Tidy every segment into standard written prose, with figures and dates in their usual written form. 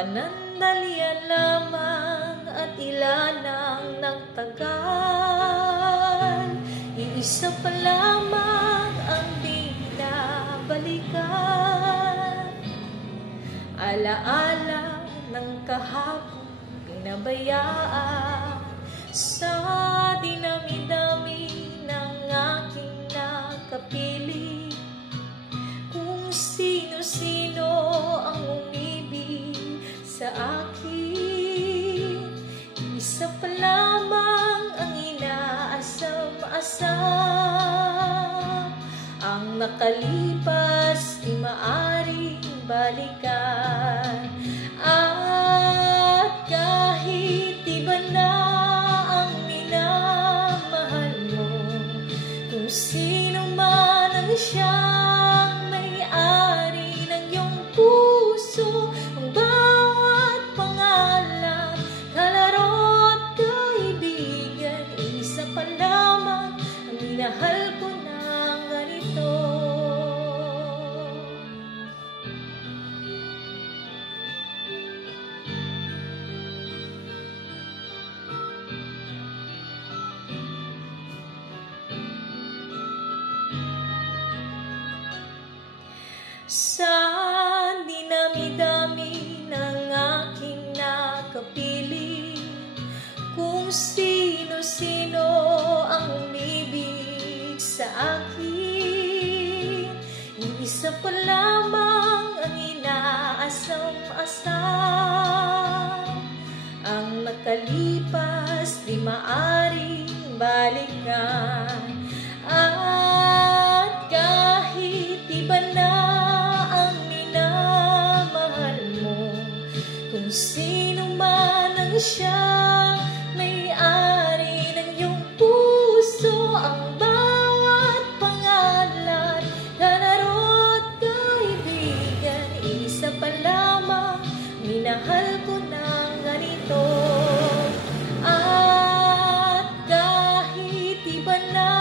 panandalian lamang at ilan ang nagtagal. Iisa pa lamang ang binabalikan. Alaala ng kahapon pinabayaan sa dinami-dami ng aking nakapili. Kung sino-sino ang umibig sa akin, isa pa lamang ang inaasam-asam. Ang nakalipas di maaring balikan. At kahit iba na ang minamahal mo, kung sino man ang siyang may-ari ng iyong puso, ang bawat pangalan, kalaro at kaibigan, isa pa lamang ang minahal ko ng ganito. Sa dinami-dami ng aking nakapili, kung sino-sino ang umibig sa akin, isa pa lamang ang inaasam-asam. Ang nakalipas di maaring balikan. At kahit iba na ang minamahal mo, kung sino man ang siyang may-ari ng iyong puso, ang bawat pangalan, kalaro at kaibigan, isa pa lamang minahal ko ng ganito. At kahit iba na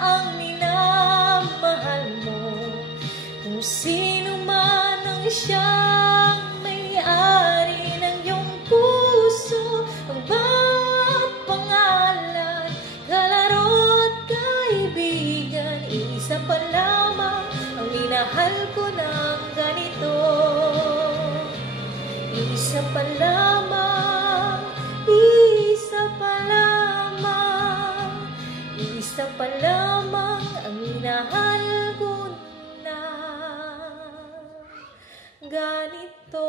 ang minamahal mo, kung sino man ang siyang may-ari ng iyong puso, ang bawat pangalan, kalaro at kaibigan, isa pa lamang ang minahal ko ng ganito. Isa pa lamang, isa pa lamang, isa pa lamang ang minahal ko na ganito.